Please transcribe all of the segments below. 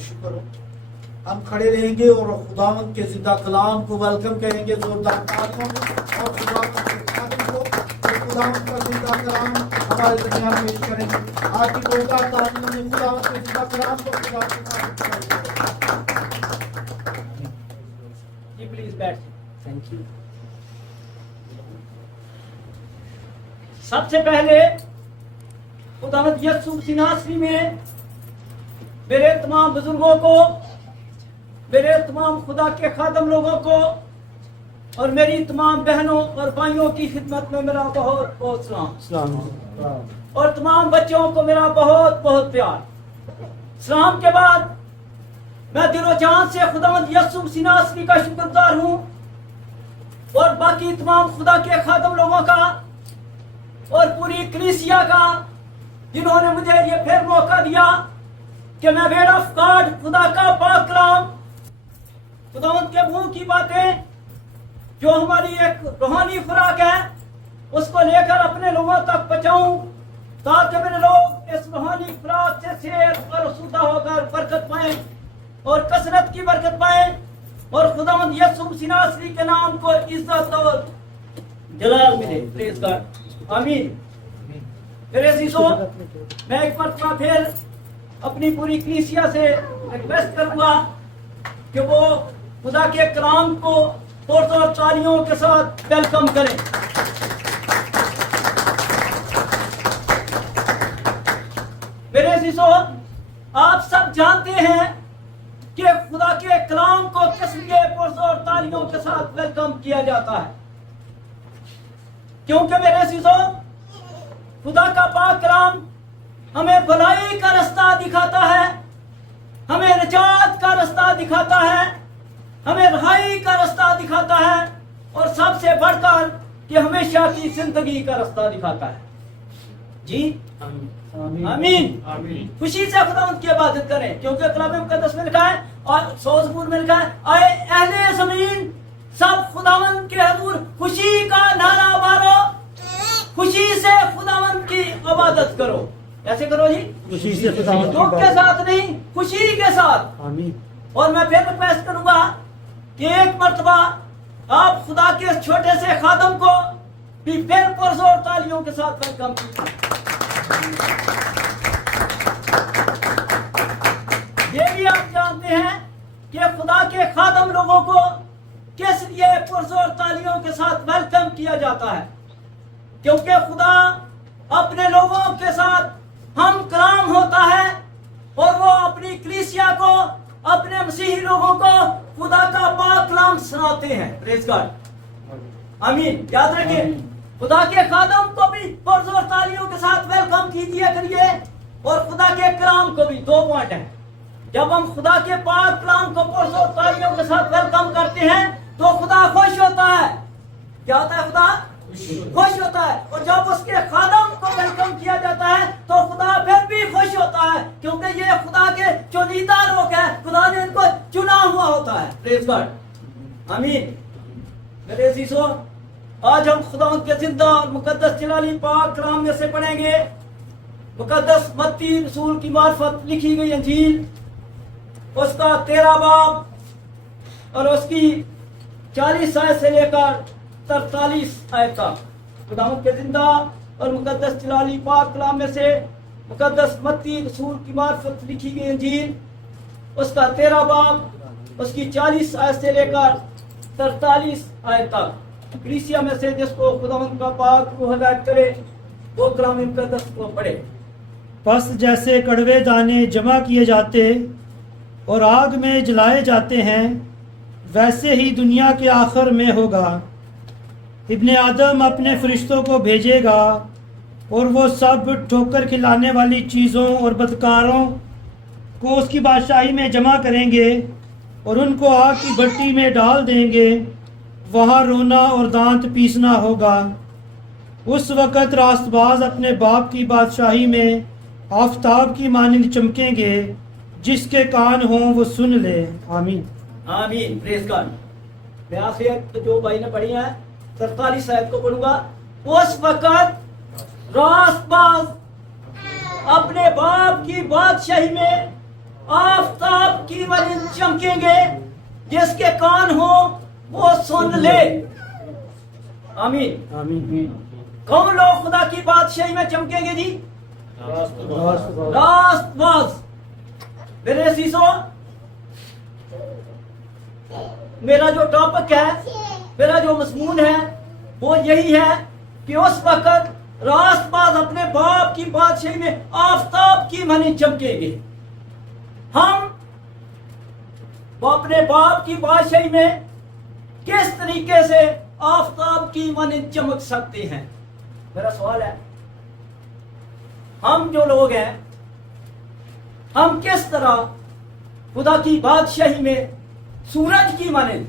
शुक्र हो। हम खड़े रहेंगे और खुदावंद के जिंदा कलाम को वेलकम करेंगे जोरदार तालियों में, और खुदावंद के खादिम को खुदावंद का जिंदा कलाम हमारे दरमियान पेश करेंगे। आज की जोरदार तालियों में खुदावंद के जिंदा कलाम को खुदावंद जी प्लीज बैठ। Thank you. सबसे पहले खुदावंद यीशु मसीह नासरी में मेरे तमाम बुजुर्गों को, मेरे तमाम खुदा के खादम लोगों को और मेरी तमाम बहनों और भाइयों की खिदमत में मेरा बहुत बहुत सलाम, और तमाम बच्चों को मेरा बहुत बहुत प्यार। सलाम के बाद मैं दिलो जान से खुदावंद यीशु मसीह नासरी का शुक्रगुजार हूँ, और बाकी तमाम खुदा के खादम लोगों का और पूरी कलीसिया का, जिन्होंने मुझे ये फिर मौका दिया कि मैं वेड ऑफ गॉड, खुदा का पाक कलाम, खुदावंद के मुंह की बातें, जो हमारी एक रूहानी खुराक है, उसको लेकर अपने लोगों तक पहुंचाऊं, ताकि मेरे लोग इस रूहानी खुराक से सेहत और सुधा होकर बरकत पाएं और कसरत की बरकत पाएं, और खुदावंद यीशु मसीह नासरी के नाम को इज्जत और जलाल मिले। प्रेज गॉड, आमीन। मेरे अजीजों, मैं एक मरतबा फिर अपनी पूरी कलीसिया से रिक्वेस्ट करूंगा कि वो खुदा के कलाम को जोरदार तालियों के साथ वेलकम करें। मेरे अजीजों, आप सब जानते हैं कि खुदा के कलाम को किस लिए पुरजोर तालियों के साथ वेलकम किया जाता है, क्योंकि मेरे अजीजों, खुदा का पाक कलाम हमें भलाई का रास्ता दिखाता है, हमें निजात का रास्ता दिखाता है, हमें रहाई का रास्ता दिखाता है, और सबसे बढ़कर कि हमेशा की जिंदगी का रास्ता दिखाता है। जी आमीन। खुशी से खुदावंद की इबादत करें, क्योंकि कलाम मुकद्दस में लिखा है और सौ ज़बूर में लिखा है, आए अहले ज़मीन सब खुदावंद के हुजूर खुशी का नारा मारो, खुशी से खुदावंद की इबादत करो। ऐसे करो जी, खुशी से खुदावंद दुख के साथ नहीं, खुशी के साथ। आमीन। और मैं फिर रिक्वेस्ट करूंगा कि एक मर्तबा आप खुदा के इस छोटे से खादम को भी फिर पुरजोर तालियों के साथ वेलकम कीजिए। ये भी आप जानते हैं कि खुदा के खादम लोगों को किस लिए पुरजोर तालियों के साथ वेलकम किया जाता है, क्योंकि खुदा अपने लोगों के साथ हम कलाम होता है, और वो अपनी कलीसिया को, अपने मसीही लोगों को खुदा का पाक कलाम सुनाते हैं। प्रेज गॉड, आमीन। याद रखिए, खुदा के खादम को भी पुरजोर तालियों के साथ वेलकम कीजिए करिए, और खुदा के कलाम को भी। दो पॉइंट है, जब हम खुदा के पाक कलाम को पुरजोर तालियों के साथ वेलकम करते हैं तो खुदा खुश होता है। क्या होता है? खुदा खुश होता है। और जब उसके खादम को वेलकम किया जाता है तो खुदा फिर भी खुश होता है, क्योंकि ये खुदा के चुनिंदा लोग हैं, खुदा ने इनको चुना हुआ होता है। प्रेज गॉड, आमीन। मेरे अजीजों, आज हम खुदावंद के जिंदा और मुकद्दस जलाली पाक कलाम में से पढ़ेंगे मुकद्दस मत्ती रसूल की मार्फत लिखी गई अंजील, उसका 13 बाब और उसकी 40 आयत से लेकर 43 आयत तक। खुदावंद के जिंदा और मुकद्दस जलाली पाक कलाम में से मुकद्दस मत्ती रसूल की मार्फत लिखी गई अंजील, उसका 13 बाब, उसकी 40 आयत से लेकर 43 आयत तक। कलीसिया में से जिसको खुदावंद का पाक रूह हिदायत करे वो कलाम मुकद्दस को पढ़े। बस जैसे कड़वे दाने जमा किए जाते और आग में जलाए जाते हैं, वैसे ही दुनिया के आखिर में होगा। इब्ने आदम अपने फरिश्तों को भेजेगा और वो सब ठोकर खिलाने वाली चीज़ों और बदकारों को उसकी बादशाही में जमा करेंगे और उनको आग की भट्टी में डाल देंगे। वहाँ रोना और दांत पीसना होगा। उस वक़्त रास्तबाज अपने बाप की बादशाही में आफताब की मानिंद चमकेंगे। जिसके कान हों वो सुन ले। आमीन, आमीन। Praise God. मैं आखिरी आयत जो भाई ने पढ़ी है 43 आयत को पढ़ूंगा। उस वक़्त रास्तबाज अपने बाप की बादशाही में आफताब की मानिंद चमकेंगे, जिसके कान हो वो सुन ले। आमीन। आमीन। कौन लोग खुदा की बादशाही में चमकेंगे जी? रास्तबाज। मेरे सीसो, मेरा जो टॉपिक है, मेरा जो मजमून है वो यही है कि उस वक्त रास्तबाज अपने बाप की बादशाही में आफताब की मानी चमकेंगे। हम वो अपने बाप की बादशाही में किस तरीके से आफताब की मानी चमक सकते हैं? मेरा सवाल है, हम जो लोग हैं, हम किस तरह खुदा की बादशाही में सूरज की मानिंद,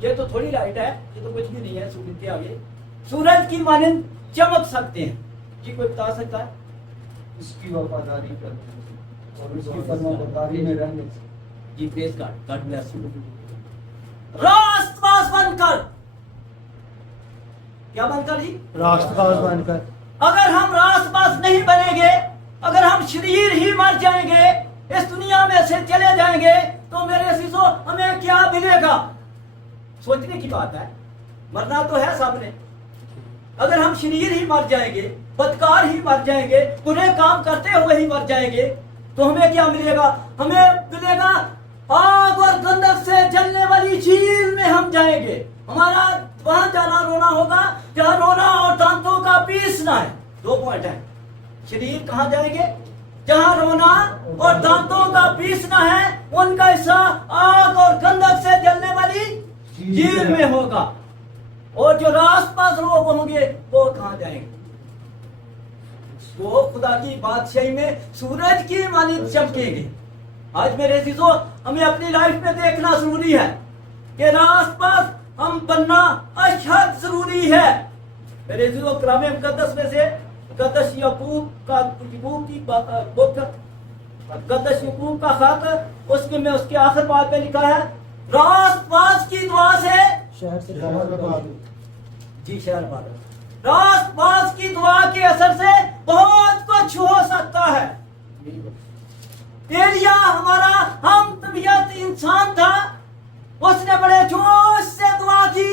ये तो थोड़ी लाइट है, ये तो कुछ भी नहीं है सूरज के आगे, सूरज की मानिंद चमक सकते हैं? जी कोई बता सकता है? इसकी वफादारी करते और इसकी फरमाबरदारी में रहने से। जी praise God, God bless you. रास्तबाज बनकर, क्या बनकर जी? रास्तबाज बनकर। अगर हम रास्तबाज नहीं बनेंगे, अगर हम शरीर ही मर जाएंगे, इस दुनिया में से चले जाएंगे, तो मेरे सीसो हमें क्या मिलेगा? सोचने की बात है, मरना तो है सबने। अगर हम शरीर ही मर जाएंगे, बदकार ही मर जाएंगे, बुरे काम करते हुए ही मर जाएंगे, तो हमें क्या मिलेगा? हमें मिलेगा आग और गंधक से जलने वाली झील में हम जाएंगे। हमारा वहां जाना रोना होगा, जहां रोना और दांतों का पीसना है। 2 पॉइंट है। शरीर कहां जाएंगे? जहां रोना और दांतों का पीसना है, उनका हिस्सा आग और गंधक से जलने वाली झील में होगा। और जो रास्तबाज लोग होंगे वो कहां जाएंगे? वो खुदा की बादशाही में सूरज की मानिंद चमकेंगे। आज मेरे अजीजों, हमें अपनी लाइफ में देखना जरूरी है कि रास्तबाज हम बनना अशद जरूरी है। मेरे अजीजों, कलाम मुकद्दस में से मुकद्दस याकूब की बुक, मुकद्दस याकूब का खत, उसके में उसके आखिर बात में लिखा है, रास्तबाज की दुआ से शहर से जी शहर वाला, रास्तबाज की दुआ के असर से बहुत कुछ हो सकता है। एलिया हमारा हम तबीयत इंसान था, उसने बड़े जोश से दुआ की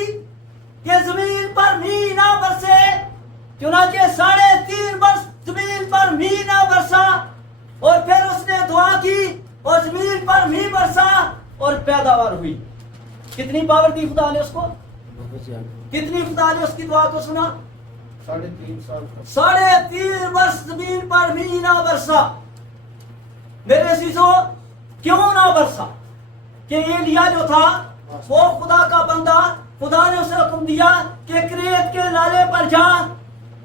कि जमीन पर मींह ना बरसे। चुनाचे 3.5 वर्ष जमीन पर मींह ना बरसा, और फिर उसने दुआ की और जमीन पर मींह बरसा और पैदावार हुई। कितनी पावर दी खुदा ने उसको? कितनी खुदा ने उसकी दुआ को सुना? 3.5 साल। 3.5 वर्ष जमीन पर मींह ना बरसा। मेरे सीसो, क्यों ना बरसा? कि एलिया जो था वो खुदा का बंदा, खुदा ने उसे हुक्म दिया कि क्रेत के नाले पर जा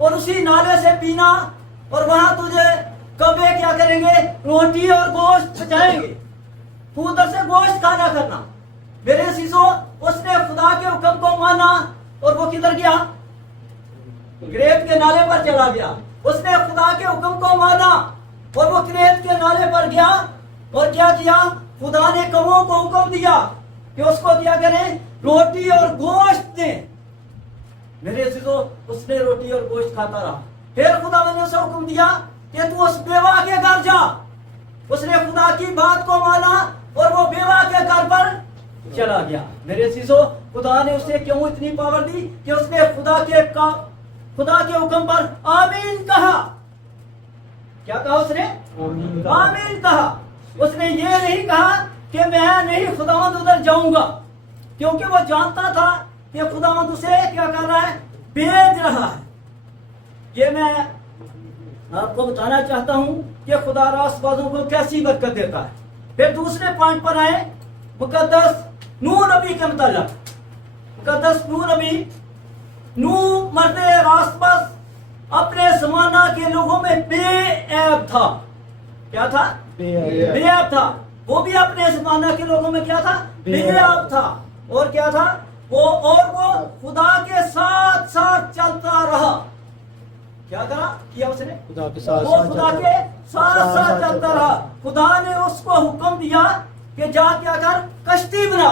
और उसी नाले से पीना, और वहां तुझे कबे क्या करेंगे? रोटी और गोश्त बचाएंगे, तू उधर से गोश्त खाना करना। मेरे सीसो, उसने खुदा के हुक्म को माना और वो किधर गया? क्रेत के नाले पर चला गया। उसने खुदा के हुक्म को माना और वो क्रेत के नाले पर गया, और क्या किया? खुदा ने कौमों को हुक्म दिया कि उसको क्या करें? रोटी और गोश्त दें। मेरे अजीजों, उसने रोटी और गोश्त खाता रहा। फिर खुदा ने उसे हुक्म दिया कि तू उस बेवा के घर जा। उसने खुदा की बात को माना और वो बेवा के घर पर चला गया। मेरे अजीजों, खुदा ने उसे क्यों इतनी पावर दी कि उसने खुदा के हुक्म पर आमीन कहा। क्या कहा उसने? आमीन कहा। उसने ये नहीं कहा कि मैं नहीं खुदावंद उधर जाऊंगा, क्योंकि वो जानता था कि खुदावंद उसे क्या कर रहा है? भेज रहा है। ये मैं आपको बताना चाहता हूं कि खुदा रास्तबाजों को कैसी बरकत देता है। फिर दूसरे पॉइंट पर आए, मुकद्दस नूह नबी के मुताल्लिक। मुकद्दस नूह नबी, नूह मर्दे रास्तबाज अपने जमाना के लोगों में बेऐब था। क्या था? बेऐब था। वो भी अपने जमाना के लोगों में क्या था? बेऐब था। और क्या था वो? और वो खुदा के साथ साथ चलता रहा। क्या करा किया उसने? खुदा के साथ वो खुदा के साथ साथ चलता रहा। खुदा ने उसको हुक्म दिया कि जा क्या कर? कश्ती बना।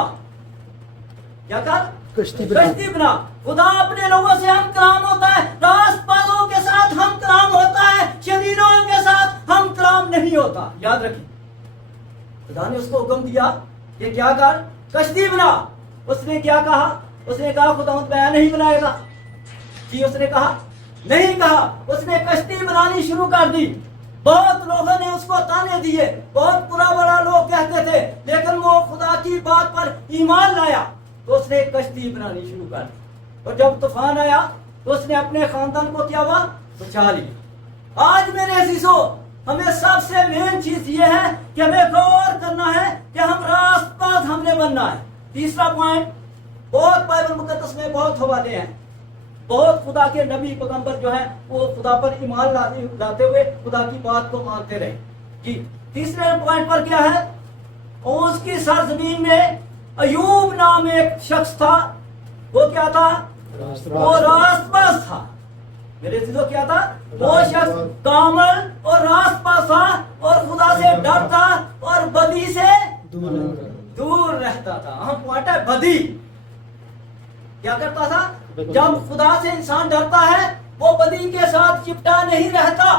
क्या कर? कश्ती बना। खुदा अपने लोगों से हम कलाम होता है, रास्तबाजों के साथ हम कलाम होता है, शरीरों के साथ हम कलाम नहीं होता। याद रखिए, خدا نے اس کو حکم دیا کہ کیا کر، کشتی بنا. اس نے کیا کہا؟ اس نے کہا خداوند میں نہیں بنائے گا. جی اس نے کہا نہیں کہا. اس نے کشتی بنانی شروع کر دی. بہت لوگوں نے اس کو تانے دیے، بہت برا برا لوگ کہتے تھے، لیکن وہ خدا کی بات پر ایمان لایا تو اس نے کشتی بنانی شروع کر دی. اور جب طوفان آیا تو اس نے اپنے خاندان کو کیا ہوا؟ بچا لی. آج میرے عزیزو ہمیں سب سے مین چیز یہ ہے کہ ہمیں غور کرنا ہے کہ ہم راست باز ہم نے بننا ہے. تیسرا پوائنٹ، بہت بائبل مقدس میں بہت حوالے ہیں، بہت خدا کے نبی پیغمبر جو ہیں وہ خدا پر ایمان لاتے ہوئے خدا کی بات کو مانتے رہے. جی تیسرے پوائنٹ پر کیا ہے؟ اس کی سرزمین میں ایوب نام ایک شخص تھا. وہ کیا تھا؟ وہ راست باز تھا. میرے عزیزو کیا تھا؟ وہ شخص کامل اور راست باز تھا اور خدا سے ڈرتا اور بدی سے دور رہتا تھا. ہم پوائنٹ ہے بدی. کیا کرتا تھا؟ جب خدا سے انسان ڈرتا ہے وہ بدی کے ساتھ چپٹا نہیں رہتا،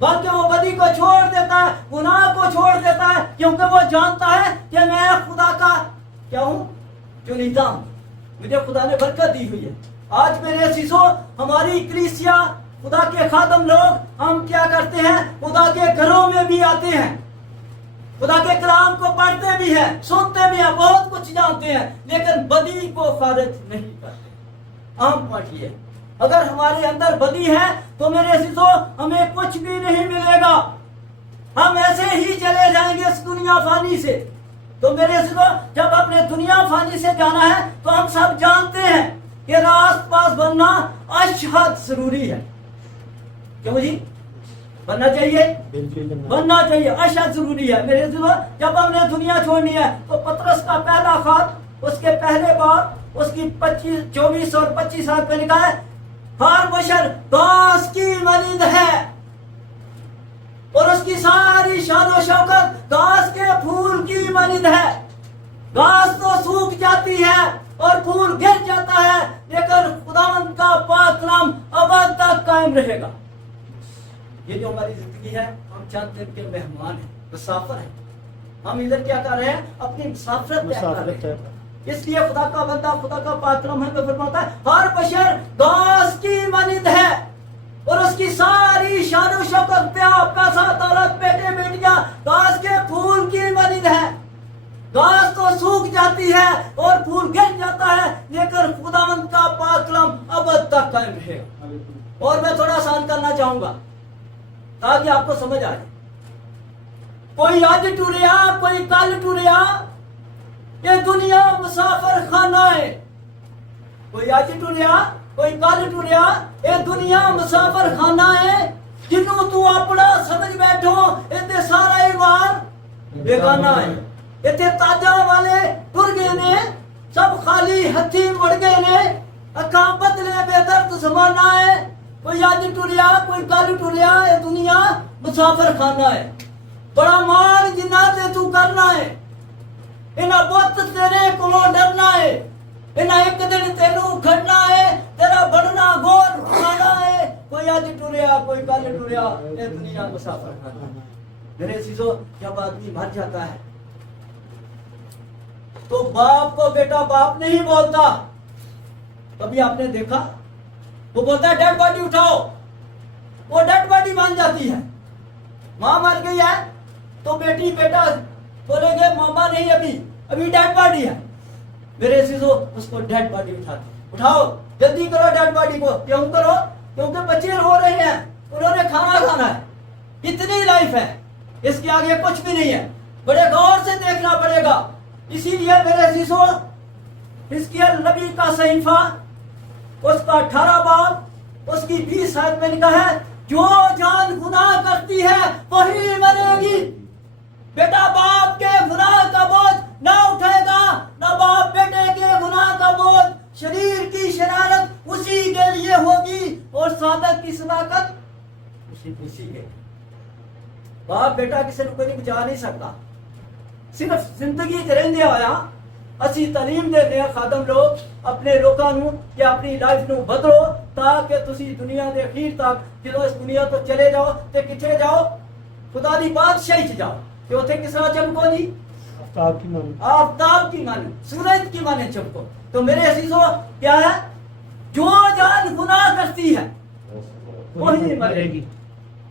بلکہ وہ بدی کو چھوڑ دیتا ہے، گناہ کو چھوڑ دیتا ہے، کیونکہ وہ جانتا ہے کہ میں خدا کا کیا ہوں؟ چنیدہ ہوں، مجھے خدا نے برکت دی ہوئی ہے. آج میرے عزیزو ہماری کلیسیا، خدا کے خادم لوگ، ہم کیا کرتے ہیں؟ خدا کے گھروں میں بھی آتے ہیں، خدا کے کلام کو پڑھتے بھی ہیں، سنتے بھی ہیں، بہت کچھ جانتے ہیں، لیکن بدی کو خارج نہیں کرتے. عام پوائنٹ یہ ہے، اگر ہمارے اندر بدی ہے تو میرے عزیزو ہمیں کچھ بھی نہیں ملے گا، ہم ایسے ہی چلے جائیں گے اس دنیا فانی سے. تو میرے عزیزو جب اپنے دنیا فانی سے جانا ہے تو ہم سب جانتے ہیں کہ راست باز بننا اشد ضروری ہے. کیوں جی؟ بننا چاہیے، بننا چاہیے، اشد ضروری ہے. میرے عزیزو جب ہم نے دنیا چھوڑنی ہے تو پطرس کا پہلا خط اس کے پہلے باب اس کی 24 اور 25 آیت پہ لکھا ہے، ہر بشر گھاس کی مانند ہے اور اس کی ساری شان و شوکت گھاس کے پھول کی مانند ہے. گھاس تو سوکھ جاتی ہے اور پھول گر جاتا ہے، لیکن خداوند کا پاک کلام ابد تک قائم رہے گا. یہ جو ہماری زندگی ہے، ہم چند دن کے مہمان ہیں، مسافر ہیں. ہم ادھر کیا کر رہے ہیں؟ اپنی مسافرت طے کر رہے ہیں. اس لیے خدا کا بندہ، خدا کا پاک کلام ہمیں فرماتا ہے ہر بشر گھاس کی مانند ہے اور اس کی ساری شان و شوکت، پیار، پیسہ، دولت، بیٹے بیٹیاں گھاس کے پھول کی مانند ہے. گھاس تو سوکھ جاتی ہے اور پھول گر جاتا ہے، لیکن خداوند کا پاک کلام ابد تک قائم رہے گا. اور میں تھوڑا آسان کرنا چاہوں گا تاکہ آپ کو سمجھ آئے. کوئی آج ٹوریا، کوئی کل ٹوریا، یہ دنیا مسافر خانہ ہے. کوئی آج ٹوریا، کوئی کل ٹوریا، یہ دنیا مسافر خانہ ہے. جنوں تو اپنا سمجھ بیٹھو اتنے سارا ایمان بیگانہ ہے. اتنے تاجا والے ٹر گئے نے، سب خالی ہتھی مڑ گئے نے، اکھاں بدلے بے درد زمانہ ہے. کوئی آج ٹوریا، کوئی کل ٹوریا، یہ دنیا مسافر خانہ ہے. بڑا مال جنہ تے تو کرنا ہے، انہاں بت تیرے کو ڈرنا ہے، انہاں ایک دن تینوں کھڑنا ہے، تیرا بڑھنا گور کھانا ہے. کوئی آج ٹوریا، کوئی کل ٹوریا، یہ دنیا مسافر خانہ. میرے عزیزو جب آدمی مر جاتا ہے تو باپ کو بیٹا باپ نہیں بولتا. کبھی آپ نے دیکھا؟ وہ بولتا ہے ڈیڈ باڈی اٹھاؤ، وہ ڈیڈ باڈی مان جاتی ہے. ماں مر گئی ہے تو بیٹی بیٹا بولے گے ماما نہیں، ابھی ڈیڈ باڈی ہے. میرے عزیزو اس کو ڈیڈ باڈی اٹھاؤ، جلدی کرو ڈیڈ باڈی کو. کیوں کرو؟ کیونکہ بچے رو رہے ہیں، انہوں نے کھانا کھانا ہے. اتنی لائف ہے، اس کے آگے کچھ بھی نہیں ہے. بڑے غور سے دیکھنا پڑے گا. اسی لیے میرے عزیزو حزقیل نبی کا صحیفہ اس کا 18 باب اس کی 20 آیت میں لکھا ہے، جو جان گناہ کرتی ہے وہی مرے گی. بیٹا باپ کے گناہ کا بوجھ نہ اٹھائے گا، نہ باپ بیٹے کے گناہ کا بوجھ. شریر کی شرارت اسی کے لیے ہوگی اور صادق کی صداقت اسی کے. باپ بیٹا کسی کو کوئی بچا نہیں سکتا. صرف زندگی رہندے ہویا اسی تعلیم دیتے ہیں خادم لوگ اپنے لوگوں نو کہ اپنی لائف نو بدلو تاکہ تسی دنیا دے اخیر تک جدو اس دنیا تو چلے جاؤ تے کتنے جاؤ؟ خدا دی بادشاہی چ جاؤ. चौथे किस तरह चमको जी? آپ کی مان आफताब की माने, सूरज की माने चमको। तो मेरे अजीजों क्या है, जो जान गुनाह करती है वही मरेगी।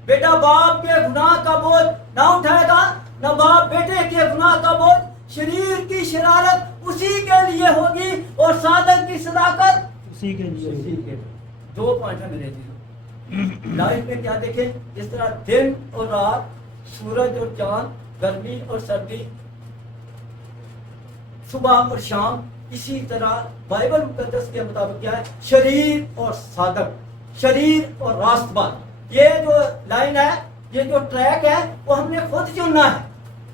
बेटा बाप के गुनाह का बोझ ना उठाएगा, ना बाप बेटे के गुनाह का बोझ। शरीर की शरारत उसी के लिए होगी और साधक की सदाकत اسی کے उसी لیے के। दो पॉइंट है मेरे अजीजों। लाइफ में क्या देखें, जिस तरह दिन और रात, सूरज और चांद, गर्मी और सर्दी, सुबह और शाम, इसी तरह बाइबल मुकद्दस के मुताबिक क्या है, शरीर और साधक, शरीर और रास्तबाज। ये जो लाइन है, ये जो ट्रैक है, वो हमने खुद चुनना है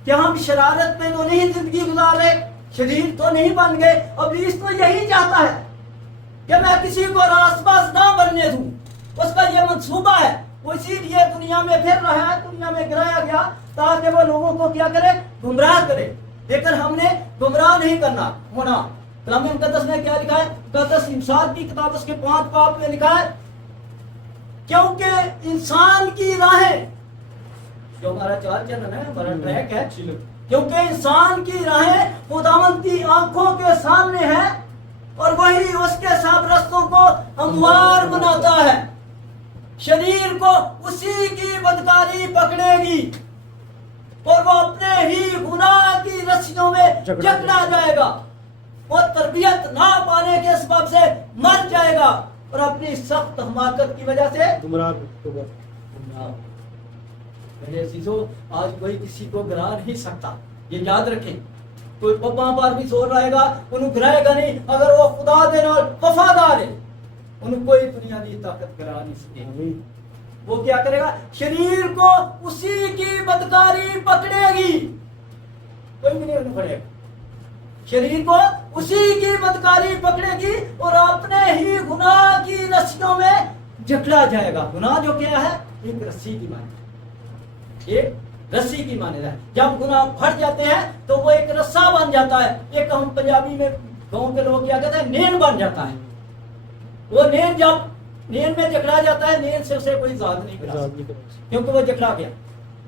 कि हम शरारत में तो नहीं जिंदगी गुजार रहे, शरीर तो नहीं बन गए। इब्लीस तो यही चाहता है कि मैं किसी को रास्तबाज ना बनने दूं, उसका ये मंसूबा है। वो इसीलिए दुनिया में फिर रहा है, दुनिया में गिराया गया ताकि वो लोगों को क्या करे, गुमराह करे। लेकिन हमने गुमराह नहीं करना होना। कलाम मुकद्दस में क्या लिखा है, मुकद्दस इंसान की किताब उसके 5 बाब में लिखा है, क्योंकि इंसान की राहें, जो हमारा चाल चलन है, हमारा ट्रैक है, क्योंकि इंसान की राहें खुदावंद की आंखों के सामने है और वही उसके सब रस्तों को हमवार बनाता है। शरीर को उसी की बदकारी पकड़ेगी और वो अपने ही गुनाह की रस्सियों में जकड़ा जाएगा। वो तरबियत ना पाने के सबब से मर जाएगा और अपनी सख्त हमाकत की वजह से گمراہ गुमराह। मेरे अजीजों, आज कोई किसी को गिरा नहीं सकता, ये याद रखें। कोई पप्पा पर भी जोर रहेगा, उन्हें गिराएगा नहीं। अगर वो खुदा दे नाल वफादार है, उन्हें कोई दुनिया की ताकत गिरा नहीं सकेगी। वो क्या करेगा, शरीर को उसी की बदकारी पकड़ेगी, कोई भी नहीं उन्हें पकड़ेगा। शरीर को उसी की बदकारी पकड़ेगी और अपने ही गुनाह की रस्सियों में जकड़ा जाएगा। गुनाह जो क्या है, एक रस्सी की माने, एक रस्सी की माने है। जब गुनाह फट जाते हैं तो वो एक रस्सा बन जाता है। एक हम पंजाबी में गांव के लोग क्या कहते हैं, नेन बन जाता है। वो नेन जब नेन में जकड़ा जाता है, नेन से उसे कोई जाद नहीं करा सकता, क्योंकि वो जकड़ा गया।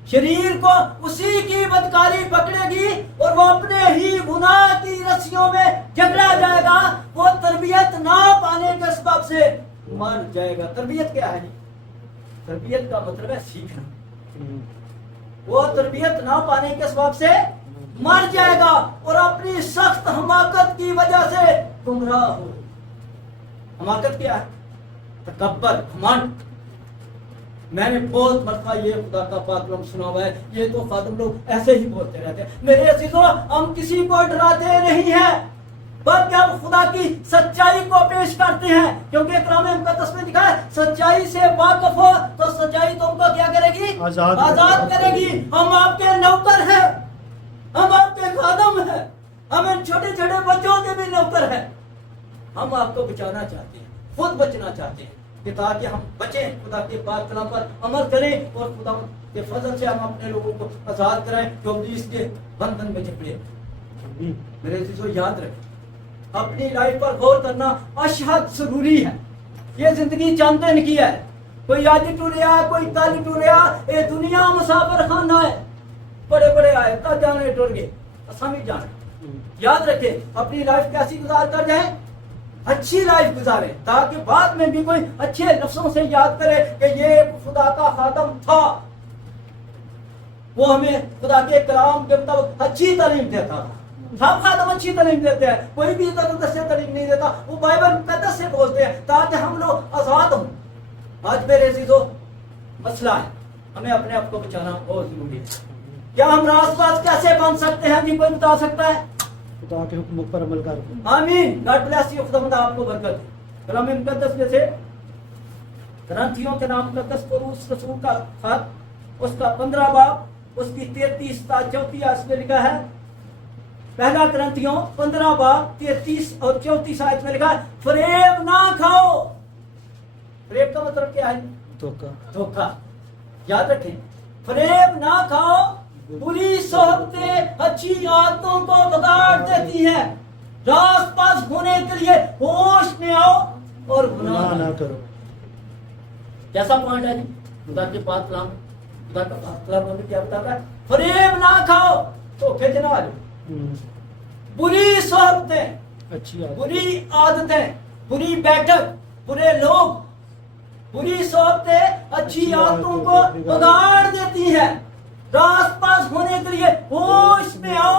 शरीर को उसी की बदकारी पकड़ेगी और वो अपने ही गुनाह की रस्सियों में जकड़ा जाएगा। वो तरबियत ना पाने के सबब से मर जाएगा। तरबियत क्या है? तरबियत का मतलब है सीखना। वो तरबियत ना पाने के सबब से मर जाएगा और अपनी सख्त हमाकत की वजह से गुमराह हो। हमाकत क्या है? तकब्बर, घमंड। मैंने बहुत मरतबा ये खुदा का पाक कलाम सुना हुआ है, ये तो खादिम लोग ऐसे ही बोलते रहते हैं। मेरे अजीजों, हम किसी को डराते नहीं हैं, बल्कि हम खुदा की सच्चाई को पेश करते हैं, क्योंकि कलाम मुकद्दस में लिखा है, सच्चाई से वाकिफ हो तो सच्चाई तुमको क्या करेगी? आजाद करेगी। हम आपके नौकर हैं, हम आपके खादिम हैं, हम इन छोटे छोटे बच्चों के भी नौकर हैं। हम आपको बचाना चाहते हैं, खुद बचना चाहते हैं, कि ताकि हम बचें, खुदा के पाक कलाम पर अमल करें और खुदा के फजल से हम अपने लोगों को आजाद कराएं जो इब्लीस के बंधन में जकड़े। मेरे अजीजों, याद रखें, अपनी लाइफ पर गौर करना अशहद जरूरी है। ये जिंदगी चंद दिन की है, कोई आज टुरिया, कोई कल टुरिया। ये दुनिया मुसाफिर खाना है, बड़े बड़े आए कल जाने टुर गए, असम ही जाने। याद रखें, अपनी लाइफ कैसी गुजार कर जाए, अच्छी लाइफ गुजारे, ताकि बाद में भी कोई अच्छे लफ्जों से याद करे कि ये खुदा का खादम था, वो हमें खुदा के कलाम के मुताबिक अच्छी तालीम देता था। सब खादम अच्छी तालीम देते हैं, कोई भी इधर से तालीम नहीं देता, वो बाइबल मुकद्दस से बोलते हैं ताकि हम लोग आजाद हों। आज मेरे अजीजों, मसला है, हमें अपने आप को बचाना बहुत जरूरी है। क्या हम रास्तबाज कैसे बन सकते हैं, भी कोई बता सकता है? خدا کے حکم پر عمل کر آمین. God bless you. خداوند آپ کو برکت دے. کلام مقدس میں سے کرنتھیوں کے نام مقدس پولس رسول کا خط، اس کا 15 باب، اس کی 33 تا 34 آیت میں لکھا ہے. پہلا کرنتھیوں 15 باب 33 اور 34 آیت میں لکھا ہے، فریب نہ کھاؤ. فریب کا مطلب کیا ہے؟ دھوکہ. یاد رکھیں، فریب نہ کھاؤ. بری صحبتیں اچھی عادتوں کو بگاڑ دیتی ہیں. راست پاس ہونے کے لیے ہوش میں آؤ اور گناہ نہ کرو. کیسا پوائنٹ ہے جی؟ خدا کے پاک کلام، خدا کا پاک کلام ہمیں کیا بتاتا ہے؟ फरेब ना खाओ, धोखे च ना आ जाओ। बुरी सोहबतें, अच्छी आदत। बुरी आदतें, बुरी बैठक, बुरे लोग, बुरी सोहबतें अच्छी आदतों को बिगाड़ देती है। रास्त पास होने के लिए होश में आओ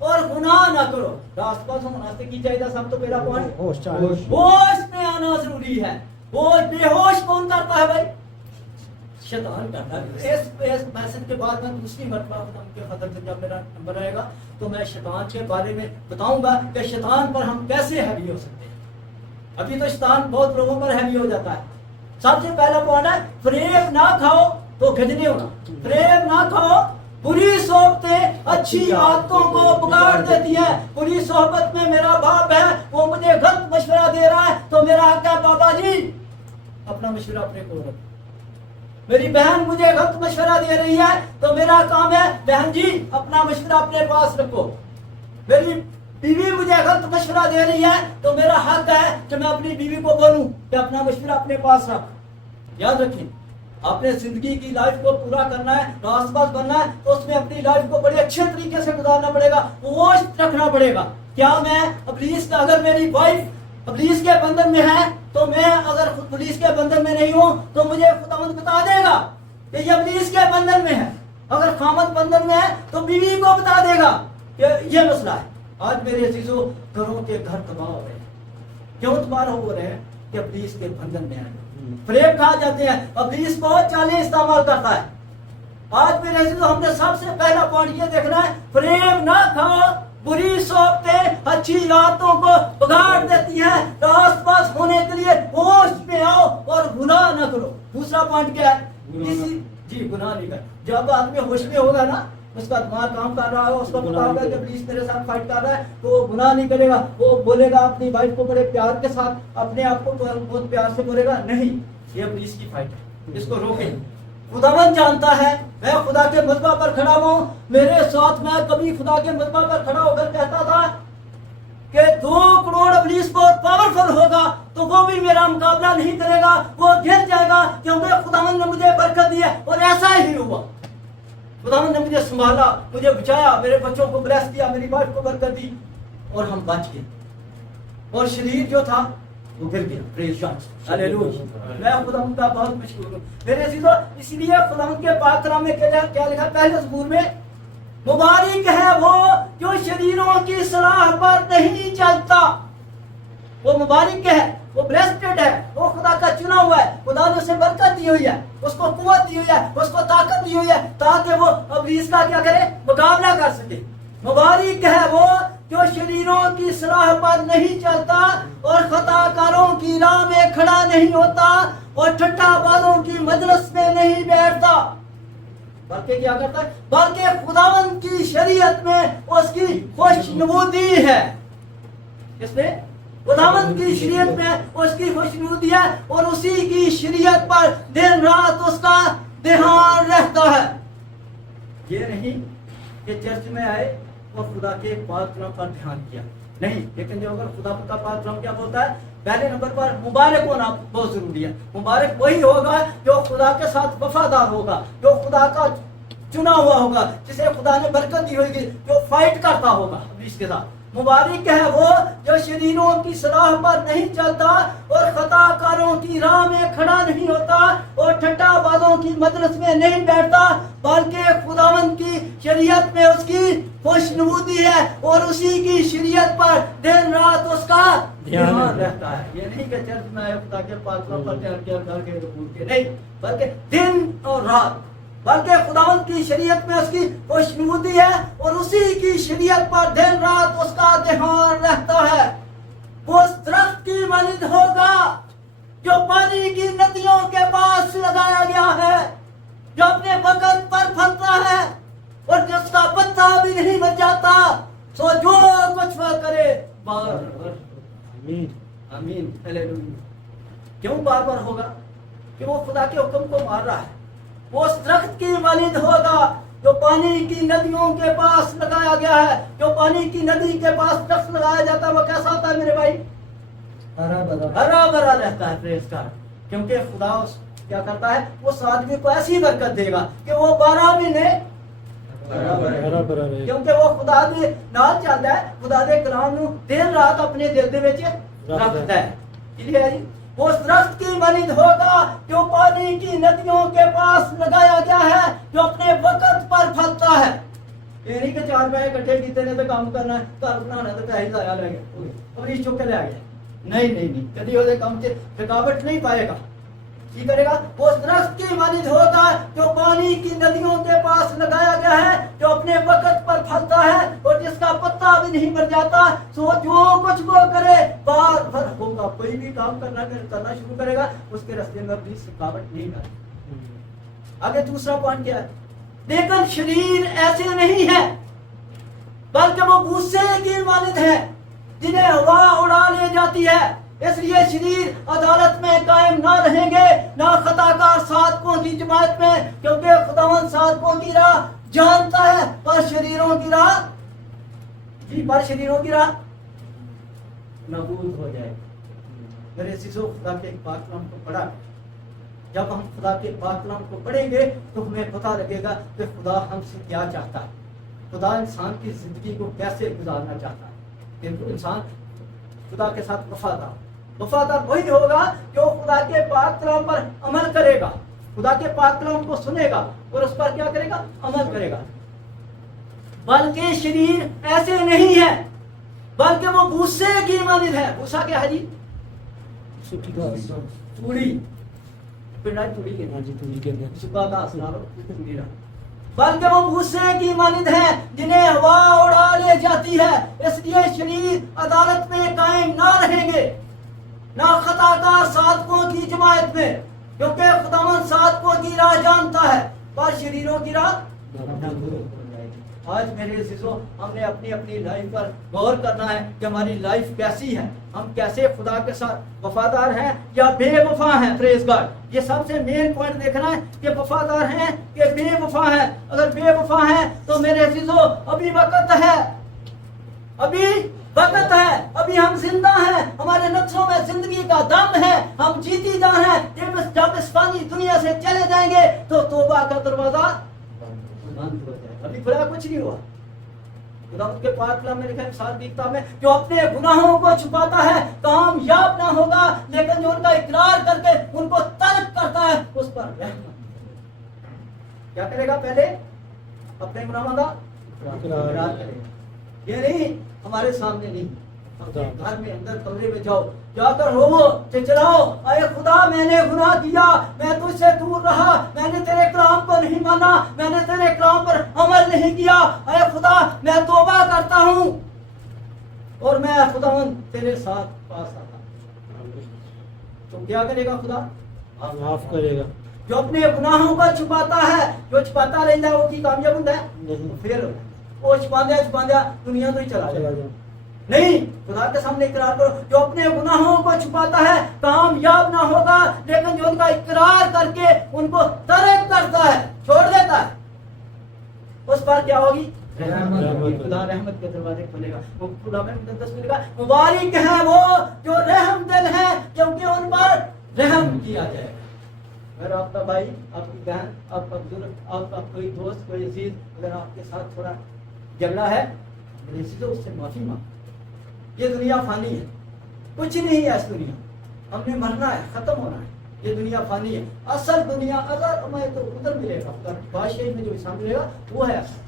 और गुनाह ना करो। रास्त पास होना की चाहिए सब तो मेरा पॉइंट, होश चाहिए। होश में आना जरूरी है। होश, बेहोश कौन करता है भाई? शैतान करता है। इस मैसेज के बाद मैं दूसरी मरतबा उनके खतर से जब मेरा नंबर आएगा तो मैं शैतान के बारे में बताऊंगा कि शैतान पर हम कैसे हैवी हो सकते हैं। अभी तो शैतान बहुत लोगों पर हैवी हो जाता है। सबसे पहला पॉइंट है फरेब ना खाओ तो खिजने होना। फरेब ना खाओ, बुरी सोहबतें अच्छी आदतों को बिगाड़ देती है। बुरी सोहबत में मेरा बाप है, वो मुझे गलत मशवरा दे रहा है तो मेरा हक है बाबा जी अपना मशवरा अपने को रखो। मेरी बहन मुझे गलत मशवरा दे रही है तो मेरा काम है बहन जी अपना मशवरा अपने पास रखो। मेरी बीवी मुझे गलत मशवरा दे रही है तो मेरा हक है कि मैं अपनी बीवी को बोलूं कि अपना मशवरा अपने पास रख। याद रखें, आपने जिंदगी की लाइफ को पूरा करना है, रास्ताबाज बनना है तो उसमें अपनी लाइफ को बड़े अच्छे तरीके से गुजारना पड़ेगा, होश रखना पड़ेगा। क्या मैं इब्लीस का, अगर मेरी वाइफ इब्लीस के बंधन में है तो मैं अगर पुलिस के बंधन में नहीं हूं तो मुझे खुदावंद बता देगा कि ये इब्लीस के बंधन में है। अगर खामद बंधन में है तो बीवी को बता देगा कि ये मसला है। आज मेरे अजीजों, घरों के घर तबाह हो रहे हैं। क्यों तबाह हो रहे हैं? कि इब्लीस के बंधन में है। फरेब खा जाते हैं, इब्लीस बहुत चालें इस्तेमाल करता है। आज मेरे अजीजों, हमने सबसे पहला पॉइंट ये देखना है, फरेब ना खाओ, बुरी सोहबतें अच्छी आदतों को बिगाड़ देती हैं। रास्त पास होने के लिए होश में आओ और गुनाह न करो। दूसरा पॉइंट क्या है? गुनाह नहीं कर। जब आदमी होश में होगा ना, उसका दिमाग काम कर रहा है, उसको पता होगा कि पुलिस मेरे साथ फाइट कर रहा है तो वो गुनाह नहीं करेगा। वो बोलेगा अपनी वाइफ को बड़े प्यार के साथ, अपने आप को बहुत प्यार से बोलेगा, नहीं ये पुलिस की फाइट है, इसको रोके। खुदावन जानता है मैं खुदा के मजबा पर खड़ा हूं। मेरे साथ मैं कभी खुदा के मजबा पर खड़ा होकर कहता था कि 2 करोड़ इब्लीस बहुत पावरफुल होगा तो वो भी मेरा मुकाबला नहीं करेगा, वो गिर जाएगा, क्योंकि खुदावन ने मुझे बरकत दी है। और ऐसा ही हुआ। खुदावन ने मुझे संभाला, मुझे बचाया, मेरे बच्चों को ब्लेस किया, मेरी वाइफ को बरकत दी और हम बच गए। और शरीर जो था वो गिर गया। Praise God, hallelujah. मैं खुदावंद का बहुत मशहूर हूँ मेरे अज़ीज़ों। इसलिए खुदावंद के पाक कलाम में क्या लिखा? पहले ज़बूर में, मुबारक है वो जो शरीरों की सलाह पर नहीं चलता। वो मुबारक है, वो ब्लेस्ड है, वो खुदा का चुना हुआ है। खुदा ने उसे बरकत दी हुई है, उसको कुव्वत दी हुई है, उसको ताकत दी हुई है ताकि वो इब्लीस का क्या करे? मुकाबला कर सके। मुबारक है वो जो शरीरों की सलाह पर नहीं चलता और खताकारों की राह में खड़ा नहीं होता और ठट्ठाबाजों की मजलिस में नहीं बैठता, बल्कि क्या करता है? बल्कि खुदावंद की शरीयत में उसकी खुशनुदी है। इसमें खुदावंद की शरीयत में उसकी खुशनुदी है और उसी की शरीयत पर दिन रात उसका ध्यान रहता है। ये नहीं कि चर्च में आए और खुदा के पाक कलाम पर ध्यान किया, नहीं। लेकिन जो अगर खुदा का पाक कलाम क्या बोलता है? पहले नंबर पर मुबारक होना बहुत जरूरी है। मुबारक वही होगा जो खुदा के साथ वफादार होगा, जो खुदा का चुना हुआ होगा, जिसे खुदा ने बरकत दी होगी, जो फाइट करता होगा इब्लीस के साथ। मुबारक है वो जो शरीरों की सलाह पर नहीं चलता और खताकारों की राह में खड़ा नहीं होता और ठट्ठाबाजों की मजलिस में नहीं बैठता, बल्कि खुदावंद की शरीयत में उसकी खुशनुदी है और उसी की शरीयत पर दिन रात उसका ध्यान रहता है। ये नहीं कि चर्च में आए खुदा के पाक कलाम पर ध्यान किया, घर के रुकून के नहीं, बल्कि दिन और रात, बल्कि खुदावंद की शरीयत में उसकी खुशनुदी है और उसी की शरीयत पर दिन रात उसका ध्यान रहता है। वो उस दरख्त की मानद होगा जो पानी की नदियों के पास लगाया गया है, जो अपने वक्त पर फलता है और जिसका पत्ता भी नहीं मर जाता। सो जो कुछ वह करे बार आमीन आमीन हालेलुया। क्यों बार बार होगा? कि वो खुदा के हुक्म को मार रहा है। वो उस दरख्त की मालिद होगा जो पानी की नदियों के पास लगाया गया है। जो पानी की नदी के पास दरख्त लगाया जाता है वो कैसा होता है मेरे भाई? हरा भरा रहता है। Praise God. क्योंकि खुदा क्या करता है? उस आदमी को ऐसी बरकत देगा कि वो 12 महीने برابر ہے کیونکہ وہ خدا دے نال چلتا ہے, خدا دے کلام نو دن رات اپنے دل دے وچ رکھتا ہے. اس لیے جی اس درخت کی مانند ہوگا جو پانی کی ندیوں کے پاس لگایا گیا ہے, جو اپنے وقت پر پھلتا ہے. یہ نہیں کہ 4 پیسے اکٹھے کیتے نے تو کام کرنا ہے, گھر بنانا تو پیسے ضائع لے گئے اور اس چک کے لے گئے. نہیں کبھی وہ کام سے رکاوٹ نہیں پائے گا. کی کرے گا؟ اس درخت کی مانند ہوگا جو پانی کی ندیوں کے پاس لگایا گیا ہے, جو اپنے وقت پر پھلتا ہے اور جس کا پتا بھی نہیں مر جاتا. سو جو کچھ وہ کرے بار بار ہوگا. کوئی بھی کام کرنا شروع کرے گا اس کے راستے میں بھی رکاوٹ نہیں کرے. آگے دوسرا پوائنٹ کیا ہے؟ لیکن شریر ایسے نہیں ہے بلکہ وہ غصے کی مانند ہے جنہیں ہوا اڑا لے جاتی ہے. اس لیے شریر عدالت میں قائم نہ رہیں گے, نہ خطا کار صادقوں کی جماعت میں, کیونکہ خداوند صادقوں کی راہ جانتا ہے پر شریروں کی راہ نابود ہو جائے. میرے عزیزو, خدا کے پاک کلام کو پڑھا. جب ہم خدا کے پاک کلام کو پڑھیں گے تو ہمیں پتہ لگے گا کہ خدا ہم سے کیا چاہتا ہے, خدا انسان کی زندگی کو کیسے گزارنا چاہتا ہے. کیونکہ انسان خدا کے ساتھ وفادار وہی ہوگا جو خدا کے پاک کلام پر عمل کرے گا, خدا کے پاک کلام کو سنے گا اور اس پر کیا کرے گا؟ عمل کرے گا. بلکہ شریر ایسے نہیں ہے بلکہ وہ غصے کی مانند ہے. غصہ کیا ہے جی؟ توڑی بلکہ وہ غصے کی مانند ہے جنہیں ہوا اڑا لے جاتی ہے. اس لیے شریر عدالت میں قائم نہ رہیں گے, نہ خطا کار صادقوں کی جماعت میں, کیونکہ خداوند صادقوں کی راہ جانتا ہے پر شریروں کی راہ. آج میرے عزیزو, ہم نے اپنی لائف پر غور کرنا ہے کہ ہماری لائف کیسی ہے, ہم کیسے خدا کے ساتھ وفادار ہیں یا بے وفا ہیں. پریز گاڈ, یہ سب سے مین پوائنٹ دیکھنا ہے کہ وفادار ہیں کہ بے وفا ہیں. اگر بے وفا ہیں تو میرے عزیزو ابھی وقت ہے, ابھی ہم زندہ ہیں, ہمارے نفسوں میں زندگی کا دم ہے, ہم جیتی جان ہیں. جب اس فانی دنیا سے چلے جائیں گے تو توبہ کا دروازہ بند ہو جائے. ابھی کھلا کچھ نہیں ہوا. خدا کے پاک کلام میں لکھا ہے مثال کی کتاب میں, جو اپنے گناہوں کو چھپاتا ہے کامیاب نہ ہوگا, لیکن جو ان کا اقرار کر کے ان کو ترک کرتا ہے اس پر رحمت. کیا کرے گا؟ پہلے اپنے گناہوں کا اقرار کرے گا. یہ نہیں ہمارے سامنے نہیں, گھر میں اندر کمرے میں جا کر رو چلاؤ, اے خدا میں نے گناہ کیا, میں تجھ سے دور رہا, میں نے تیرے کلام کو نہیں مانا, میں نے تیرے کلام پر عمل نہیں کیا, اے خدا میں توبہ کرتا ہوں اور میں خداوند تیرے ساتھ پاس آتا. تو کیا کرے گا؟ خدا معاف کرے گا. جو اپنے گناہوں کو چھپاتا ہے, جو چھپاتا رہتا ہے وہ کی کامیاب ہوتا ہے؟ پھر وہ چھپا دیا دنیا تو ہی چلا جائے. نہیں, خدا کے سامنے اقرار کرو. جو اپنے گناہوں کو چھپاتا ہے کامیاب نہ ہوگا, لیکن جو ان کا اقرار کر کے ان کو ترک کرتا ہے, چھوڑ دیتا ہے, اس پر کیا ہوگی؟ رحمت. خدا رحمت کے دروازے کھولے گا. وہ خدا میں مقدس میں لکھا, مبارک ہیں وہ جو رحم دل ہیں کیونکہ ان پر رحم کیا جائے گا. اگر آپ کا بھائی, آپ کی بہن, آپ کا بزرگ, آپ کا کوئی دوست, کوئی عزیز اگر آپ کے ساتھ تھوڑا جھگڑا ہے, میرے عزیزو اس سے معافی مانگو. یہ دنیا فانی ہے, کچھ نہیں ہے اس دنیا, ہم نے مرنا ہے, ختم ہونا ہے. یہ دنیا فانی ہے. اصل دنیا اگر ہمیں تو ادھر ملے گا, بادشاہی میں جو انسان ملے گا وہ ہے اصل.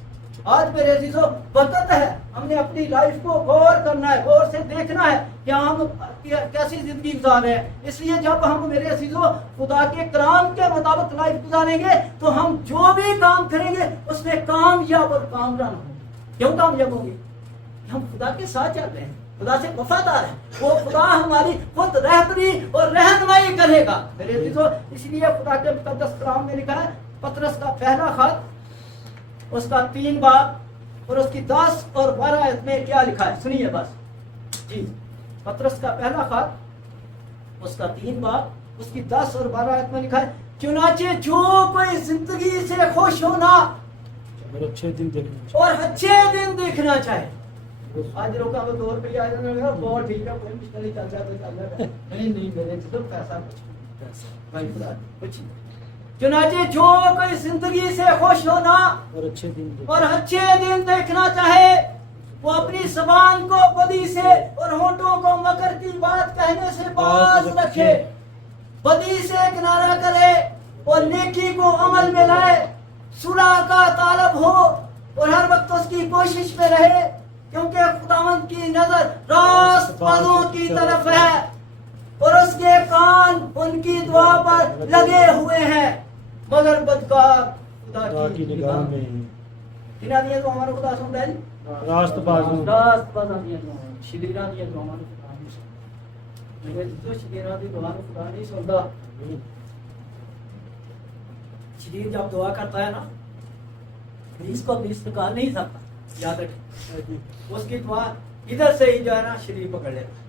آج میرے عزیزو وقت ہے, ہم نے اپنی لائف کو غور کرنا ہے, غور سے دیکھنا ہے کہ ہم کیسی زندگی گزار رہے ہیں. اس لیے جب ہم میرے عزیزو خدا کے کلام کے مطابق لائف گزاریں گے تو ہم جو بھی کام کریں گے اس میں کامیاب اور کامران ہوں گے. کیوں کامیاب ہوں گے؟ ہم خدا کے ساتھ چل رہے ہیں, خدا سے وفادار ہے. وہ خدا ہماری خود رہبری اور رہنمائی کرے گا. میرے عزیزو اس لیے خدا کے مقدس کلام میں لکھا ہے, پطرس کا پہلا خط اس کا 3 باب اور اس کی 10 اور 12 آیت میں کیا لکھا ہے, سنیے بس جی. پطرس کا پہلا خط اس کا 3 باب اس کی 10 اور 12 آیت میں لکھا ہے, چنانچہ جو کوئی زندگی سے خوش ہونا اور اچھے دن دیکھنا چاہے. آج لوگوں کو 2 روپیہ آ جانا, بہت ٹھیک ہے, کوئی مشکل نہیں, چل جائے. نہیں میرے پیسہ کچھ بھائی خدا کچھ نہیں. चुनाचे जो कोई जिंदगी से खुश होना और अच्छे दिन दे। और अच्छे दिन देखना चाहे, वो अपनी जबान को बदी से और होंठों को मकर की बात कहने से बाज रखे, बदी से किनारा करे और नेकी को अमल में लाए, सुलह का तालब हो और हर वक्त उसकी कोशिश में रहे, क्योंकि खुदावंद की नजर रास्त बाजों की तरफ है और उसके कान उनकी दुआ पर लगे हुए हैं, मगर बदकार खुदा खुदा की की निगाह निगाह में किना दिया तो हमारा खुदा सुनता है, रास्त बाजू रास्त बाजू दिया तो शिदीरा दिया तो हमारा खुदा नहीं सुनता, मगर जो शिदीरा दी दुआ को खुदा नहीं सुनता। शरीर जब दुआ करता है ना, इसको बीस निकाल नहीं सकता, याद रखें, उसकी दुआ इधर से ही जो है ना शरीर पकड़ लेता है।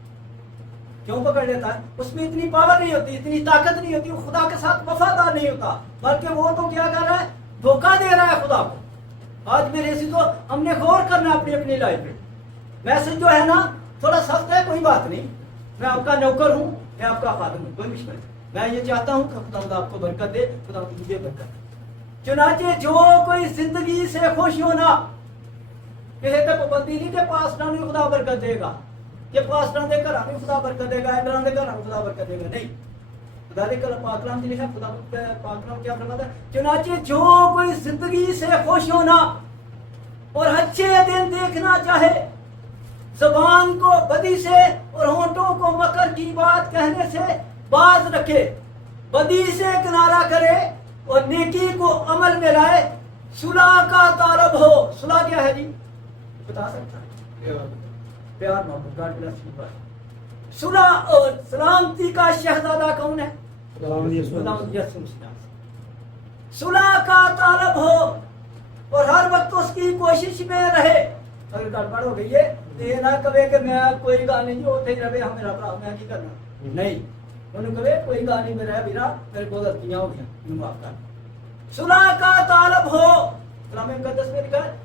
क्यों पकड़ लेता है? उसमें इतनी पावर नहीं होती, इतनी ताकत नहीं होती, वो खुदा के साथ वफादार नहीं होता, बल्कि वो तो क्या कर रहा है, धोखा दे रहा है खुदा को। आज मेरे से तो हमने गौर करना अपनी अपनी लाइफ में। मैसेज जो है ना थोड़ा सख्त है, कोई बात नहीं, मैं आपका नौकर हूँ, मैं आपका खादिम हूँ, कोई मुश्किल नहीं। मैं ये चाहता हूँ कि खुदा आपको बरकत दे, खुदा मुझे बरकत दे। चुनाचे जो कोई जिंदगी से खुश होना, किसी पे पाबंदी नहीं कि पास ना नहीं खुदा बरकत देगा, कि पास ना देकर हमें खुदा बरकत देगा, इमरान देकर हमें खुदा बरकत देगा, नहीं। खुदा ने कल पाकलाम लिखा, खुदा पाकलाम क्या फरमाता है, चुनाचे जो कोई जिंदगी से खुश होना और अच्छे दिन देखना चाहे, जबान को बदी से और होंठों को मकर की बात कहने से बाज रखे, बदी से किनारा करे और नेकी को अमल में लाए, सुलह का तालब हो। सुलह क्या है जी, बता सकता है? प्यार मोहब्बत, गॉड ब्लेस यू। सुलह और सलामती का शहजादा कौन है? खुदावंद यीशु मसीह। सुलह का तालब हो और हर वक्त उसकी कोशिश में रहे। अगर गड़बड़ हो गई है तो ये ना कहे कि मैं कोई गल नहीं होते ही रहे, हम मेरा भरा मैं की करना, नहीं। उन्होंने कहे कोई गल नहीं, मेरा वीरा मेरे को गलतियां हो गई, माफ कर। सुलह का तालब हो, कलाम मुकद्दस में लिखा है,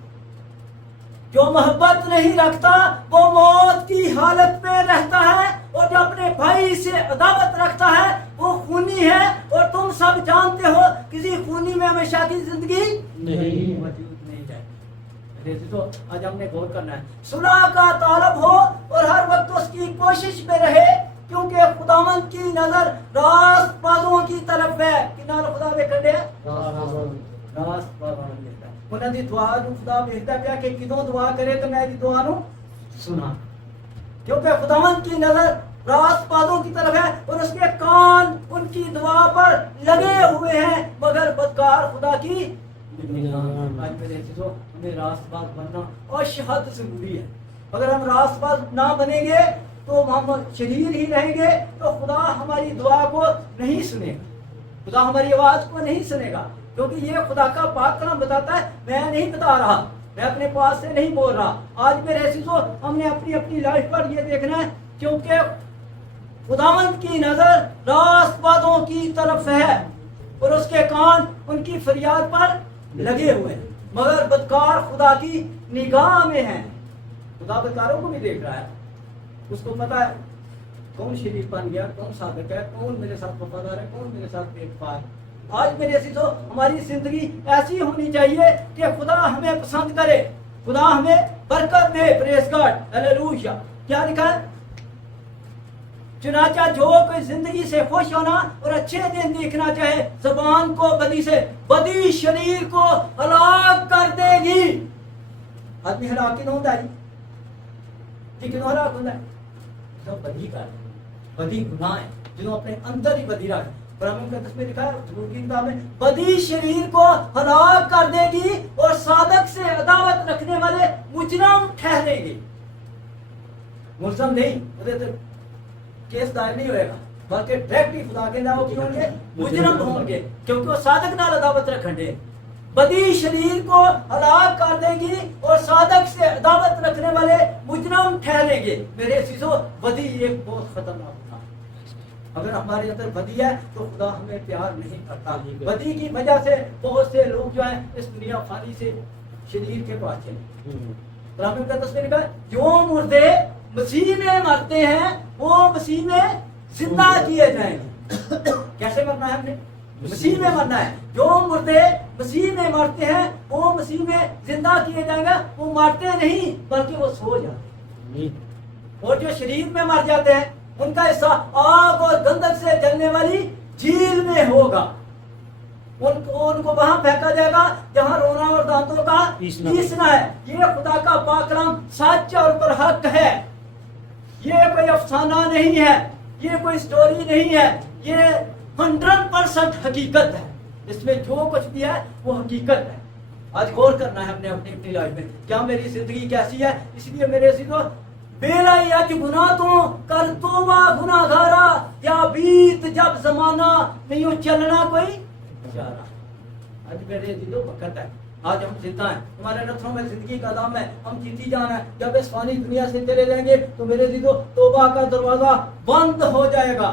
जो मोहब्बत नहीं रखता वो मौत की हालत में रहता है, और जो अपने भाई से अदावत रखता है वो खूनी है, और तुम सब जानते हो किसी खूनी में हमेशा की जिंदगी नहीं मौजूद नहीं है। तो आज हमने गौर करना है, सुलह का तालब हो और हर वक्त उसकी कोशिश में रहे, क्योंकि खुदावंद की नजर रास्त बाजों की तरफ है। किनारे खुदा वेखण है, रास्त बाजों की तरफ। उन्हां दी दुआ नूं खुदा वेखदा पिया कि किदों दुआ करे तो मैं दी दुआ नूं सुना, क्योंकि खुदावंद की नजर रास्त बाजों की तरफ है और उसके कान उनकी दुआ पर लगे हुए हैं, मगर बदकार खुदा की निगाह। आज मेरे अजीजों, हमें रास्तबाज बनना और शहादत जरूरी है। अगर हम रास्तबाज ना बनेंगे तो हम शरीर ही रहेंगे, तो खुदा हमारी दुआ को नहीं सुनेगा, खुदा हमारी आवाज को नहीं सुनेगा, क्योंकि ये खुदा का पाक कलाम बताता है, मैं नहीं बता रहा, मैं अपने पास से नहीं बोल रहा। आज मेरे अजीजों, हमने अपनी अपनी लाइफ पर ये देखना है, क्योंकि खुदावंद की नजर रास्तबाजों की तरफ है और उसके कान उनकी फरियाद पर लगे हुए हैं, मगर बदकार खुदा की निगाह में है। खुदा बदकारों को भी देख रहा है, उसको पता है कौन शरीफ बन गया, कौन साधक है, कौन मेरे साथ वफादार है, कौन मेरे साथ बेवफा है। आज मेरे अजीजों, हमारी जिंदगी ऐसी होनी चाहिए कि खुदा हमें पसंद करे, खुदा हमें बरकत दे। Praise God, hallelujah. क्या लिखा है, चुनाचा जो कोई जिंदगी से खुश होना और अच्छे दिन देखना चाहे, जबान को बदी से, बदी शरीर को हलाक कर देगी। आदमी हलाक क्यों होता है जी, क्यों हलाक होता है? तो बदी कर, बदी गुनाह है जो अपने अंदर ही बदी रहा है। परम मुकद्दस में लिखा है, ज़बूर की किताब में, बदी शरीर को हलाक कर देगी और सादक से अदावत रखने वाले मुजरम ठहरेंगे। मुलजम नहीं, तो केस दायर नहीं होएगा, बल्कि डायरेक्ट ही खुदा के नाम की होंगे, मुजरम होंगे, क्योंकि वो सादक नाल अदावत रखेंगे। बदी शरीर को हलाक कर देगी और सादक से अदावत रखने वाले मुजरम ठहरेंगे। मेरे अजीजों, बदी एक बहुत खतरनाक गुनाह है। अगर हमारे अंदर बदी है तो खुदा हमें प्यार नहीं करता। बदी की वजह से बहुत से लोग जो है इस दुनिया फानी से शरीर के पास चले। परम मुकद्दस में लिखा है, जो मुर्दे मसीह में मरते हैं वो मसीह में जिंदा किए जाएंगे। कैसे मरना है हमने? مسیح میں مرنا ہے. جو مردے مسیح میں مرتے ہیں وہ مسیح میں زندہ کیے جائیں گے. وہ مرتے نہیں بلکہ وہ سو جاتے ہیں. اور جو شریر میں مر جاتے ہیں ان کا حصہ آگ اور گندک سے جلنے والی جھیل میں ہوگا. ان کو وہاں پھینکا جائے گا جہاں رونا اور دانتوں کا پیسنا ہے. یہ خدا کا پاک کلام سچ اور پر حق ہے. یہ کوئی افسانہ نہیں ہے, یہ کوئی سٹوری نہیں ہے, یہ 100% حقیقت ہے. اس میں جو کچھ بھی ہے وہ حقیقت ہے. آج غور کرنا ہے ہم نے اپنی لائف میں کیا میری زندگی کیسی ہے. اس لیے میرے سیدھو بیلا یا کہ گناہ تو کر توبہ گناہ گارا یا بیت جب زمانہ نہیں چلنا کوئی چارہ. آج میرے سیدھو وقت ہے. آج ہم زندہ ہیں, ہمارے نتھنوں میں زندگی کا دام ہے, ہم جیتی جانا ہے. جب اس فانی دنیا سے چلے جائیں گے تو میرے سیدھو توبہ کا دروازہ بند ہو جائے گا.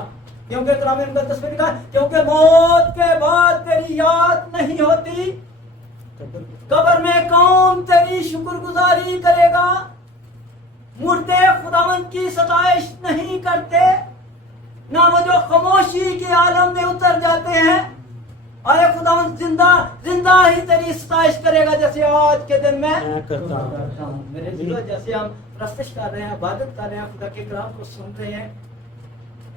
کیونکہ کلام مقدس میں لکھا ہے کیونکہ موت کے بعد تیری یاد نہیں ہوتی, قبر میں کون تیری شکر گزاری کرے گا. مردے خداوند کی ستائش نہیں کرتے, نہ وہ جو خاموشی کے عالم میں اتر جاتے ہیں. آئے خداوند زندہ ہی تیری ستائش کرے گا جیسے آج کے دن میں کرتا ہوں. میرے دلو جیسے ہم پرستش کر رہے ہیں, عبادت کر رہے ہیں, خدا کے کلام کو سن رہے ہیں,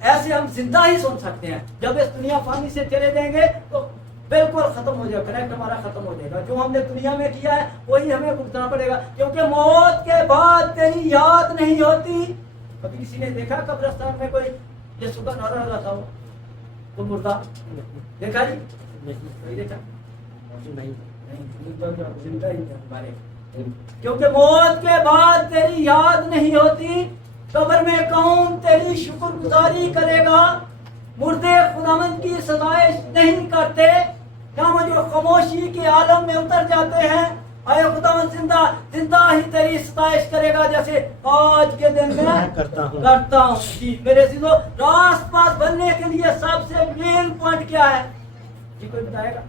ایسے ہم زندہ ہی سن سکتے ہیں. جب اس دنیا فانی سے چلے جائیں گے تو بالکل ختم ہو جائے گا, کنیکٹ ہمارا ختم ہو جائے گا. جو ہم نے دنیا میں کیا ہے وہی ہمیں بھگتنا پڑے گا. کیونکہ موت کے بعد تیری یاد نہیں ہوتی. کبھی کسی نے دیکھا قبرستان میں کوئی یسوع کا نعرہ لگاتا ہو تو مردہ دیکھا جی؟ نہیں دیکھا. کیونکہ موت کے بعد تیری یاد نہیں ہوتی, قبر میں کون تیری شکر گزاری کرے گا. مردے خداوند کی ستائش نہیں کرتے, نہ وہ جو خاموشی کے عالم میں اتر جاتے ہیں. اے خداوند زندہ ہی تیری ستائش کرے گا جیسے آج کے دن میں کرتا ہوں. جی میرے عزیزو, راست باز بننے کے لیے سب سے مین پوائنٹ کیا ہے جی, کوئی بتائے گا؟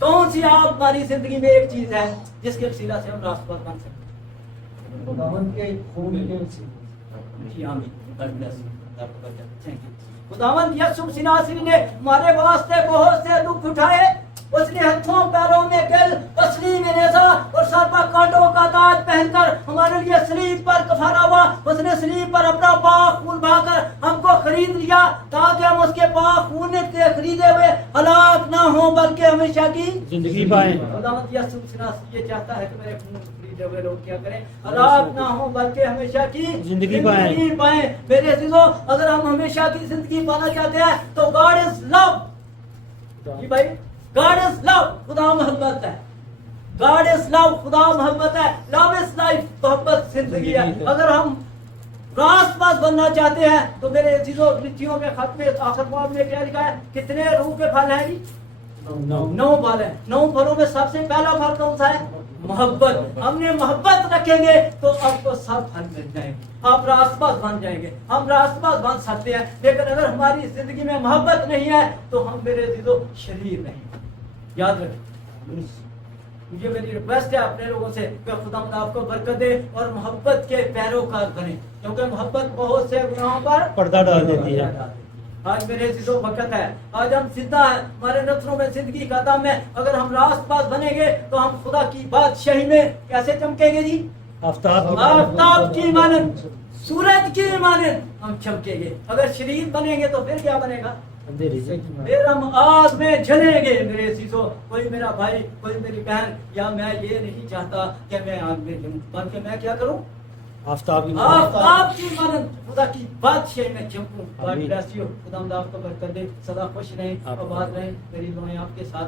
کون سی آپ ہماری زندگی میں ایک چیز ہے جس کے وسیلہ سے ہم راست باز بن سکتے ہیں؟ خداوند کے خون کے وسیلے. جی آمین. خداوند یسوع مسیح ناصری نے ہمارے واسطے بہت سے دکھ اٹھائے. اس نے ہاتھوں پیروں میں گل, پسلی میں نیزہ اور سر پر کانٹوں کا تاج پہن کر ہمارے لیے صلیب پر کفارہ ہوا. اس نے صلیب پر اپنا پاک خون بہا کر ہم کو خرید لیا تاکہ ہم اس کے پاک خون کے خریدے ہوئے ہلاک نہ ہوں بلکہ ہمیشہ کی زندگی پائیں. خداوند یسوع مسیح ناصری یہ چاہتا ہے کہ میرے خون خریدے ہوئے لوگ کیا کریں, ہلاک نہ ہوں بلکہ ہمیشہ کی زندگی پائیں. میرے عزیزو, اگر ہم ہمیشہ کی زندگی پانا چاہتے ہیں تو گاڈ از لو. جی بھائی, God is love, خدا محبت ہے. God is love, خدا محبت ہے. Love is life, محبت زندگی ہے. اگر ہم راست باز بننا چاہتے ہیں تو میرے عزیزوں لچیوں کے خط میں آخر باب میں کیا لکھا ہے, کتنے روح کے پھل ہیں جی؟ 9 پھل ہیں. 9 پھلوں میں سب سے پہلا پھل کون سا ہے؟ محبت. ہم نے محبت رکھیں گے تو آپ کو سب پھل مل جائیں گے, آپ راست باز بن جائیں گے. ہم راست باز بن سکتے ہیں, لیکن اگر ہماری زندگی میں محبت نہیں ہے تو ہم میرے عزیزوں شریر نہیں. یاد رکھیں, یہ میری ریکویسٹ ہے اپنے لوگوں سے کہ خدا آپ کو برکت دے اور محبت کے پیروکار بنیں, کیونکہ محبت بہت سے گناہوں پر پردہ ڈال دیتی ہے. آج میرے عزیزوں وقت ہے, آج ہم زندہ ہیں, ہمارے نتھنوں میں زندگی کا دم ہے. اگر ہم راست باز بنیں گے تو ہم خدا کی بادشاہی میں کیسے چمکیں گے جی؟ آفتاب کی مانند, سورج کی مانند ہم چمکیں گے. اگر شریر بنیں گے تو پھر کیا بنے گا؟ پھر ہم آگ میں جلیں گے. میرے عزیزو, کوئی میرا بھائی, کوئی میری بہن, یا میں یہ نہیں چاہتا کہ میں آگ میں جلوں, بلکہ میں کیا کروں؟ آفتاب کی مانند خدا کی بادشاہی میں چمکوں. خدا آپ کو برکت دے, سدا خوش رہیں, آباد رہیں. میری دعائیں آپ کے ساتھ.